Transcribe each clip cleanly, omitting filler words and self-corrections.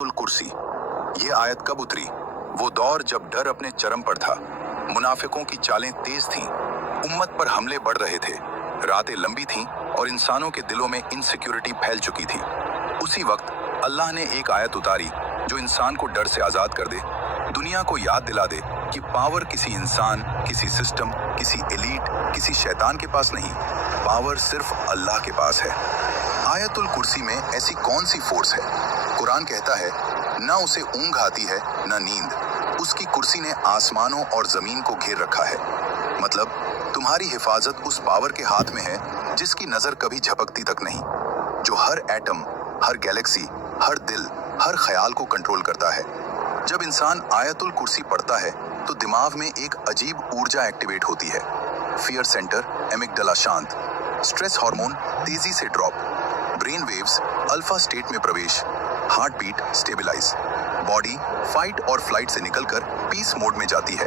आयतुल कुर्सी। ये आयत कब उतरी? वो दौर जब डर अपने चरम पर था, मुनाफिकों की चालें तेज थीं, उम्मत पर हमले बढ़ रहे थे, रातें लंबी थीं और इंसानों के दिलों में इनसिक्योरिटी फैल चुकी थी। उसी वक्त अल्लाह ने एक आयत उतारी जो इंसान को डर से आजाद कर दे, दुनिया को याद दिला दे कि पावर किसी इंसान, किसी सिस्टम, किसी एलीट, किसी शैतान के पास नहीं, पावर सिर्फ अल्लाह के पास है। आयतुल कुर्सी में ऐसी कौन सी फोर्स है? कुरान कहता है, ना उसे ऊंघ आती है ना नींद, उसकी कुर्सी ने आसमानों और जमीन को घेर रखा है। मतलब तुम्हारी हिफाजत उस पावर के हाथ में है जिसकी नजर कभी झपकती तक नहीं, जो हर एटम, हर गैलेक्सी, हर दिल, हर ख्याल को कंट्रोल करता है। जब इंसान आयतुल कुर्सी पढ़ता है तो दिमाग में एक अजीब ऊर्जा एक्टिवेट होती है। फियर सेंटर, एमिगडाला शांत, स्ट्रेस हार्मोन तेजी से drop, brain waves alpha state में प्रवेश, heart beat stabilise, body fight और फ्लाइट से निकलकर पीस मोड में जाती है।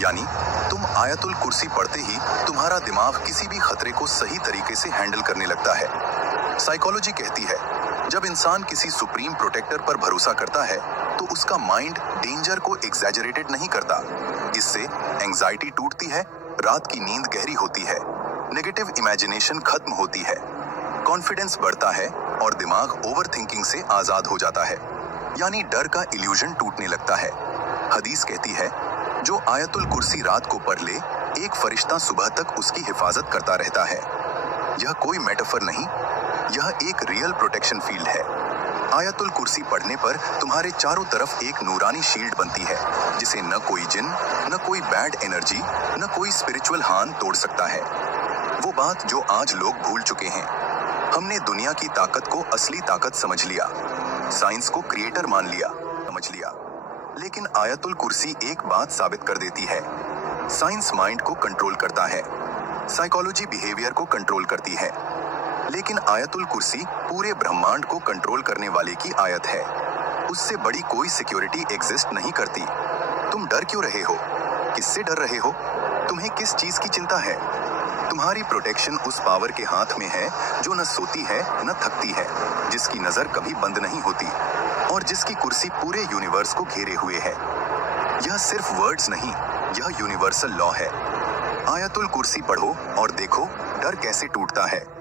यानी तुम आयतुल कुर्सी पढ़ते ही तुम्हारा दिमाग किसी भी खतरे को सही तरीके से हैंडल करने लगता है। साइकोलॉजी कहती है, जब इंसान किसी सुप्रीम प्रोटेक्टर पर भरोसा करता है तो उसका माइंड डेंजर को एग्जैजरेटेड नहीं करता। इससे एंजाइटी टूटती है, रात की नींद गहरी होती है, नेगेटिव इमेजिनेशन खत्म होती है, कॉन्फिडेंस बढ़ता है और दिमाग ओवर थिंकिंग से आजाद हो जाता है। यानी डर का इल्यूजन टूटने लगता है। हदीस कहती है, जो आयतुल कुर्सी रात को पढ़ ले, एक फरिश्ता सुबह तक उसकी हिफाजत करता रहता है। यह कोई मेटाफर नहीं, यह एक रियल प्रोटेक्शन फील्ड है। आयतुल कुर्सी पढ़ने पर तुम्हारे चारों तरफ एक नूरानी शील्ड बनती है, जिसे न कोई जिन, न कोई बैड एनर्जी, न कोई स्पिरिचुअल हार्म तोड़ सकता है। वो बात जो आज लोग भूल चुके हैं। हमने दुनिया की ताकत को असली ताकत समझ लिया, साइंस को क्रिएटर मान लिया, समझ लिया। लेकिन आयतुल कुर्सी एक बात साबित कर देती है, साइंस माइंड को कंट्रोल करता है, साइकोलॉजी बिहेवियर को कंट्रोल करती है, लेकिन आयतुल कुर्सी पूरे ब्रह्मांड को कंट्रोल करने वाले की आयत है। उससे बड़ी कोई सिक्योरिटी एग्जिस्ट नहीं करती। तुम डर क्यों रहे हो? किससे डर रहे हो? तुम्हें किस चीज की चिंता है? तुम्हारी प्रोटेक्शन उस पावर के हाथ में है जो न सोती है न थकती है, जिसकी नजर कभी बंद नहीं होती और जिसकी कुर्सी पूरे यूनिवर्स को घेरे हुए है। यह सिर्फ वर्ड्स नहीं, यह यूनिवर्सल लॉ है। आयतुल कुर्सी पढ़ो और देखो डर कैसे टूटता है।